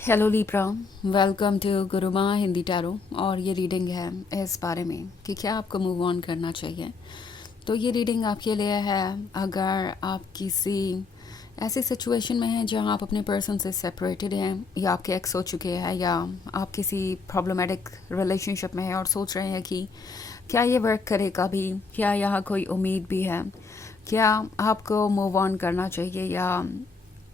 Hello Libra, welcome to Guruma Hindi tarot. और ये reading है इस बारे में कि क्या आपको मूव ऑन करना चाहिए। तो ये रीडिंग आपके लिए है अगर आप किसी ऐसी सिचुएशन में हैं जहां आप अपने पर्सन से सेपरेटेड हैं, या आपके एक्स हो चुके हैं, या आप किसी प्रॉब्लमेटिक रिलेशनशिप में हैं और सोच रहे हैं कि क्या ये वर्क करेगा भी, क्या यहाँ कोई उम्मीद भी है, क्या आपको मूव ऑन करना चाहिए या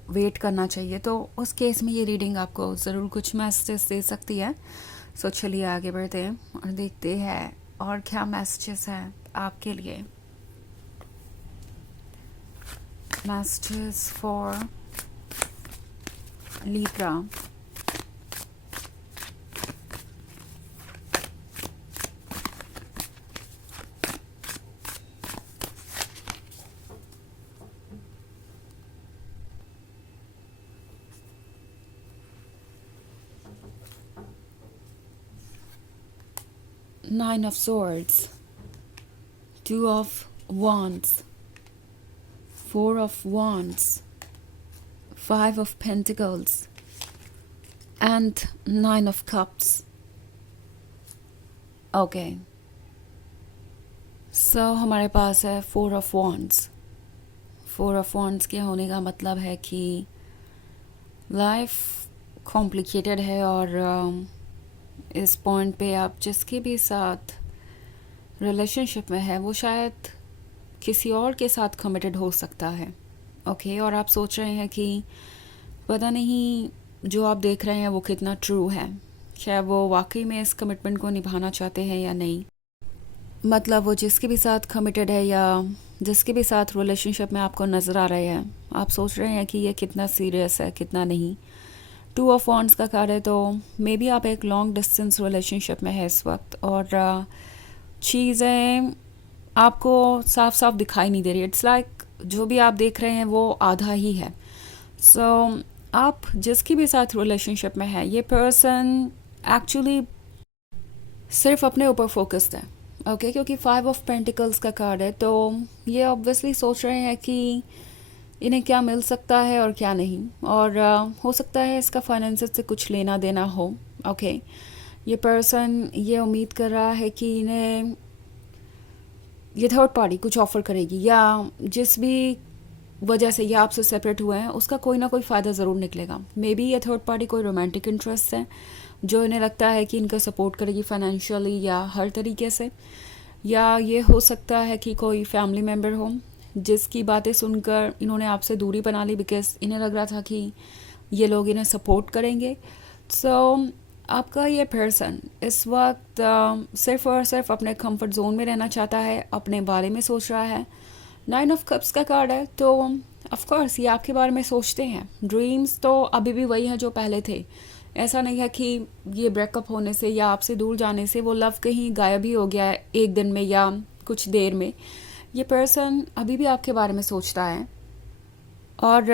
वेट करना चाहिए। तो उस केस में ये रीडिंग आपको ज़रूर कुछ मैसेजेस दे सकती है। सो चलिए आगे बढ़ते हैं और देखते हैं और क्या मैसेजेस हैं आपके लिए। Messages for Libra. 9 of Swords, 2 of Wands, 4 of Wands, 5 of Pentacles and 9 of Cups. Okay, सो हमारे पास है 4 ऑफ वॉन्ड्स। 4 ऑफ वॉन्ड्स के होने का मतलब है कि लाइफ कॉम्प्लिकेटेड है और इस पॉइंट पे आप जिसके भी साथ रिलेशनशिप में है वो शायद किसी और के साथ कमिटेड हो सकता है। ओके, और आप सोच रहे हैं कि पता नहीं जो आप देख रहे हैं वो कितना ट्रू है, क्या वो वाकई में इस कमिटमेंट को निभाना चाहते हैं या नहीं। मतलब वो जिसके भी साथ कमिटेड है या जिसके भी साथ रिलेशनशिप में आपको नज़र आ रहे हैं, आप सोच रहे हैं कि ये कितना सीरियस है कितना नहीं। 2 ऑफ वॉन्ड्स का कार्ड है, तो मे बी आप एक लॉन्ग डिस्टेंस रिलेशनशिप में है इस वक्त और चीज़ें आपको साफ साफ दिखाई नहीं दे रही। इट्स लाइक जो भी आप देख रहे हैं वो आधा ही है। सो आप जिसकी भी साथ रिलेशनशिप में है, ये पर्सन एक्चुअली सिर्फ अपने ऊपर फोकस्ड है। ओके, क्योंकि 5 ऑफ पेंटिकल्स का कार्ड है, तो ये ऑब्वियसली सोच रहे हैं कि इन्हें क्या मिल सकता है और क्या नहीं। और हो सकता है इसका फाइनेंसेस से कुछ लेना देना हो। ओके, ये पर्सन ये उम्मीद कर रहा है कि इन्हें ये थर्ड पार्टी कुछ ऑफ़र करेगी, या जिस भी वजह से ये आपसे सेपरेट हुए हैं उसका कोई ना कोई फ़ायदा ज़रूर निकलेगा। मे बी ये थर्ड पार्टी कोई रोमांटिक इंटरेस्ट है जो इन्हें लगता है कि इनका सपोर्ट करेगी फाइनेंशियली या हर तरीके से, या ये हो सकता है कि कोई फैमिली मेम्बर हो जिसकी बातें सुनकर इन्होंने आपसे दूरी बना ली बिकॉज इन्हें लग रहा था कि ये लोग इन्हें सपोर्ट करेंगे। सो आपका ये पर्सन इस वक्त सिर्फ और सिर्फ अपने कंफर्ट जोन में रहना चाहता है, अपने बारे में सोच रहा है। 9 ऑफ कप्स का कार्ड है, तो ऑफ कोर्स ये आपके बारे में सोचते हैं। ड्रीम्स तो अभी भी वही हैं जो पहले थे। ऐसा नहीं है कि ये ब्रेकअप होने से या आपसे दूर जाने से वो लव कहीं गायब ही हो गया है एक दिन में या कुछ देर में। ये पर्सन अभी भी आपके बारे में सोचता है और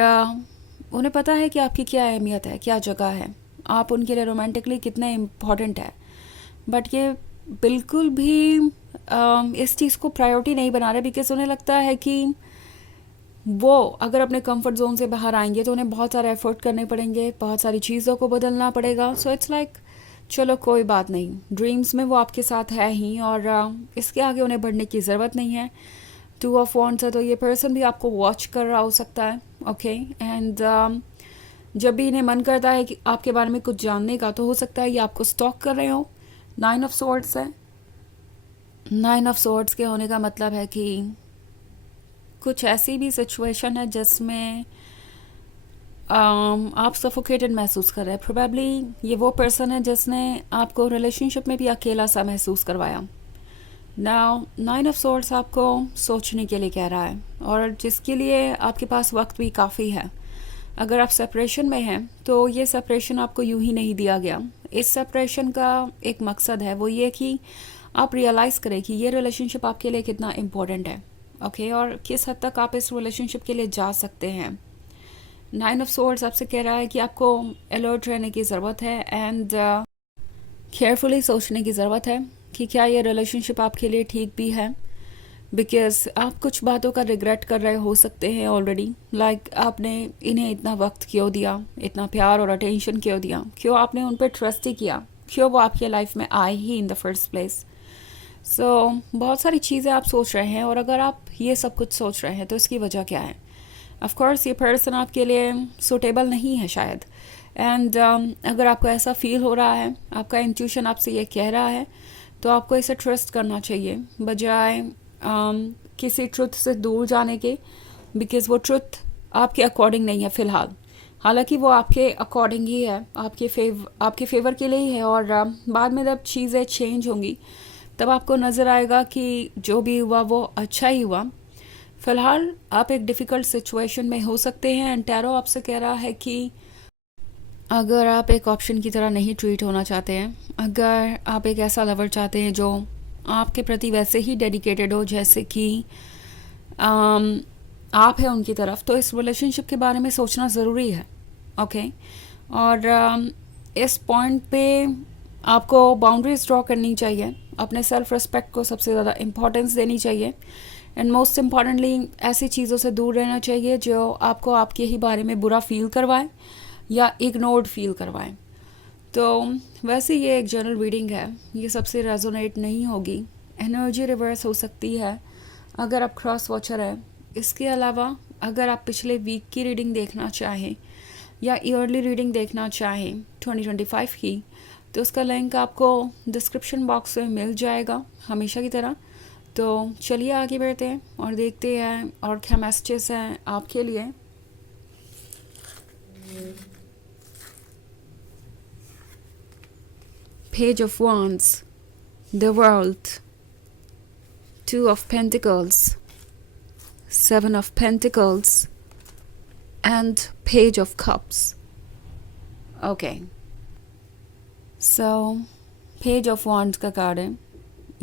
उन्हें पता है कि आपकी क्या अहमियत है, क्या जगह है, आप उनके लिए रोमांटिकली कितने इम्पॉर्टेंट है। बट ये बिल्कुल भी इस चीज़ को प्रायोरिटी नहीं बना रहे बिकॉज उन्हें लगता है कि वो अगर अपने कंफर्ट जोन से बाहर आएंगे तो उन्हें बहुत सारे एफर्ट करने पड़ेंगे, बहुत सारी चीज़ों को बदलना पड़ेगा। सो इट्स लाइक चलो कोई बात नहीं, ड्रीम्स में वो आपके साथ है ही और इसके आगे उन्हें बढ़ने की ज़रूरत नहीं है। 2 ऑफ वॉन्ड्स है, तो ये पर्सन भी आपको वॉच कर रहा हो सकता है। ओके, एंड जब भी इन्हें मन करता है कि आपके बारे में कुछ जानने का, तो हो सकता है ये आपको स्टॉक कर रहे हो। 9 ऑफ सॉर्ड्स है। 9 ऑफ सॉर्ड्स के होने का मतलब है कि कुछ ऐसी भी सिचुएशन है जिसमें आप सफोकेटेड महसूस कर रहे हैं। प्रोबेबली ये वो पर्सन है जिसने आपको रिलेशनशिप में भी अकेला सा महसूस करवाया। नाउ 9 ऑफ सॉर्ड्स आपको सोचने के लिए कह रहा है और जिसके लिए आपके पास वक्त भी काफ़ी है। अगर आप सेपरेशन में हैं तो ये सेपरेशन आपको यूं ही नहीं दिया गया। इस सेपरेशन का एक मकसद है, वो ये कि आप रियलाइज़ करें कि ये रिलेशनशिप आपके लिए कितना इम्पोर्टेंट है। ओके, और किस हद तक आप इस रिलेशनशिप के लिए जा सकते हैं। 9 ऑफ सोर्ड्स आपसे कह रहा है कि आपको अलर्ट रहने की ज़रूरत है एंड केयरफुली सोचने की ज़रूरत है कि क्या ये रिलेशनशिप आपके लिए ठीक भी है, बिकॉज आप कुछ बातों का रिग्रेट कर रहे हो सकते हैं ऑलरेडी। लाइक आपने इन्हें इतना वक्त क्यों दिया, इतना प्यार और अटेंशन क्यों दिया, क्यों आपने उन पर ट्रस्ट ही किया, क्यों वो आपके लाइफ में आए ही इन द फर्स्ट प्लेस। सो बहुत सारी चीज़ें आप सोच रहे हैं, और अगर आप ये सब कुछ सोच रहे हैं तो इसकी वजह क्या है? ऑफ कोर्स ये पर्सन आपके लिए सूटेबल नहीं है शायद। एंड अगर आपको ऐसा फील हो रहा है, आपका इंट्यूशन आपसे ये कह रहा है, तो आपको इसे ट्रस्ट करना चाहिए बजाय किसी ट्रुथ से दूर जाने के। बिकॉज़ वो ट्रुथ आपके अकॉर्डिंग नहीं है फ़िलहाल। हालांकि वो आपके अकॉर्डिंग ही है, आपके फेवर के लिए ही है। और बाद में जब चीज़ें चेंज होंगी तब आपको नज़र आएगा कि जो भी हुआ वो अच्छा ही हुआ। फ़िलहाल आप एक डिफ़िकल्ट सिचुएशन में हो सकते हैं, एंड टैरो आपसे कह रहा है कि अगर आप एक ऑप्शन की तरह नहीं ट्रीट होना चाहते हैं, अगर आप एक ऐसा लवर चाहते हैं जो आपके प्रति वैसे ही डेडिकेटेड हो जैसे कि आम, आप हैं उनकी तरफ, तो इस रिलेशनशिप के बारे में सोचना ज़रूरी है। ओके। और इस पॉइंट पे आपको बाउंड्रीज ड्रॉ करनी चाहिए, अपने सेल्फ रिस्पेक्ट को सबसे ज़्यादा इम्पोर्टेंस देनी चाहिए, एंड मोस्ट इम्पॉर्टेंटली ऐसी चीज़ों से दूर रहना चाहिए जो आपको आपके ही बारे में बुरा फील करवाए या इग्नोर्ड फील करवाए। तो वैसे ये एक जनरल रीडिंग है, ये सबसे रेजोनेट नहीं होगी, एनर्जी रिवर्स हो सकती है अगर आप क्रॉस वॉचर है। इसके अलावा अगर आप पिछले वीक की रीडिंग देखना चाहें या ईयरली रीडिंग देखना चाहें 2025 की, तो उसका लिंक आपको डिस्क्रिप्शन बॉक्स में मिल जाएगा हमेशा की तरह। तो चलिए आगे बढ़ते हैं और देखते हैं और क्या मैसेजेस हैं आपके लिए। Page of Wands, the World, Two of Pentacles, Seven of Pentacles, and Page of Cups. Okay. So, Page of Wands का कार्ड है।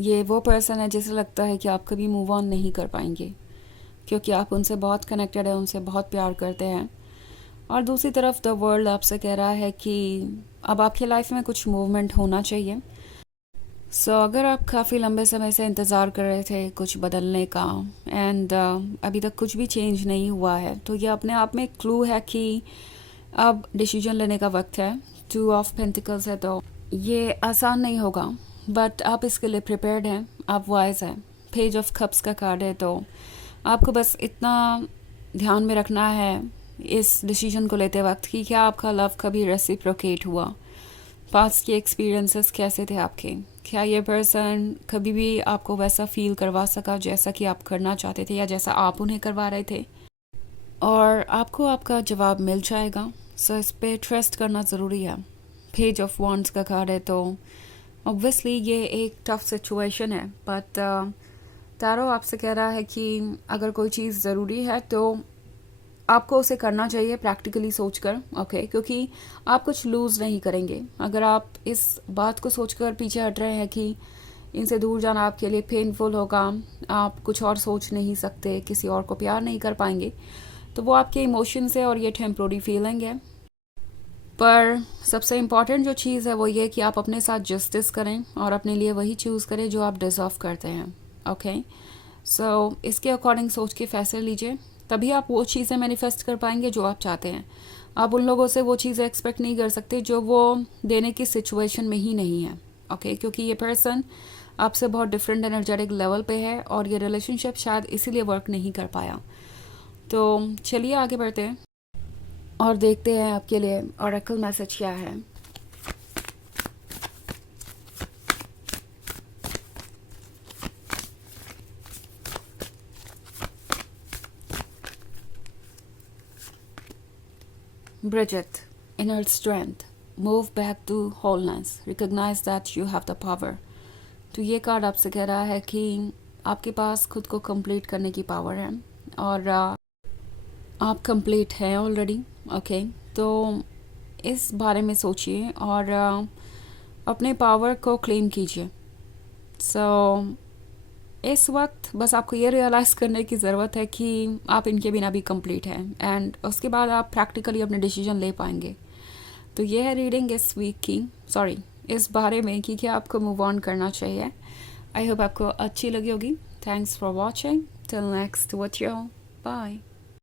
ये वो पर्सन है जिसे लगता है कि आप कभी मूव ऑन नहीं कर पाएंगे, क्योंकि आप उनसे बहुत कनेक्टेड हैं, उनसे बहुत प्यार करते हैं। और दूसरी तरफ द वर्ल्ड आपसे कह रहा है कि अब आपकी लाइफ में कुछ मूवमेंट होना चाहिए। सो अगर आप काफ़ी लंबे समय से इंतज़ार कर रहे थे कुछ बदलने का, एंड अभी तक कुछ भी चेंज नहीं हुआ है, तो ये अपने आप में क्लू है कि अब डिसीजन लेने का वक्त है। टू ऑफ पेंटिकल्स है, तो ये आसान नहीं होगा, बट आप इसके लिए प्रिपेयर्ड हैं, आप वाइज हैं। पेज ऑफ कप्स का कार्ड है, तो आपको बस इतना ध्यान में रखना है इस डिसीजन को लेते वक्त कि क्या आपका लव कभी रेसिप्रोकेट हुआ, पास्ट के एक्सपीरियंसेस कैसे थे आपके, क्या ये पर्सन कभी भी आपको वैसा फील करवा सका जैसा कि आप करना चाहते थे या जैसा आप उन्हें करवा रहे थे। और आपको आपका जवाब मिल जाएगा। सो इस पे ट्रस्ट करना ज़रूरी है। पेज ऑफ वॉन्ड्स का कार्ड है, तो ऑब्वियसली ये एक टफ सिचुएशन है, बट टैरो आपसे कह रहा है कि अगर कोई चीज़ ज़रूरी है तो आपको उसे करना चाहिए प्रैक्टिकली सोचकर। ओके, क्योंकि आप कुछ लूज़ नहीं करेंगे अगर आप इस बात को सोचकर पीछे हट रहे हैं कि इनसे दूर जाना आपके लिए पेनफुल होगा, आप कुछ और सोच नहीं सकते, किसी और को प्यार नहीं कर पाएंगे, तो वो आपके इमोशंस है और ये टेम्प्रोरी फीलिंग है। पर सबसे इम्पॉर्टेंट जो चीज़ है वो ये कि आप अपने साथ जस्टिस करें और अपने लिए वही चूज़ करें जो आप डिज़र्व करते हैं। ओके, सो इसके अकॉर्डिंग सोच के फैसले लीजिए, तभी आप वो चीज़ें मैनिफेस्ट कर पाएंगे जो आप चाहते हैं। आप उन लोगों से वो चीज़ें एक्सपेक्ट नहीं कर सकते जो वो देने की सिचुएशन में ही नहीं है। ओके, क्योंकि ये पर्सन आपसे बहुत डिफरेंट एनर्जेटिक लेवल पे है और ये रिलेशनशिप शायद इसीलिए वर्क नहीं कर पाया। तो चलिए आगे बढ़ते हैं और देखते हैं आपके लिए ऑरेकल मैसेज क्या है। Bridget, inner strength, move back to wholeness, recognize that you have the power. तो ये कार्ड आपसे कह रहा है कि आपके पास खुद को कंप्लीट करने की पावर है और आप कंप्लीट हैं ऑलरेडी। ओके, तो इस बारे में सोचिए और अपने पावर को क्लेम कीजिए। सो इस वक्त बस आपको ये रियलाइज़ करने की ज़रूरत है कि आप इनके बिना भी कंप्लीट हैं, एंड उसके बाद आप प्रैक्टिकली अपने डिसीजन ले पाएंगे। तो ये है रीडिंग इस वीक की, इस बारे में कि क्या आपको मूव ऑन करना चाहिए। आई होप आपको अच्छी लगी होगी। Thanks for watching. Till next video. Bye.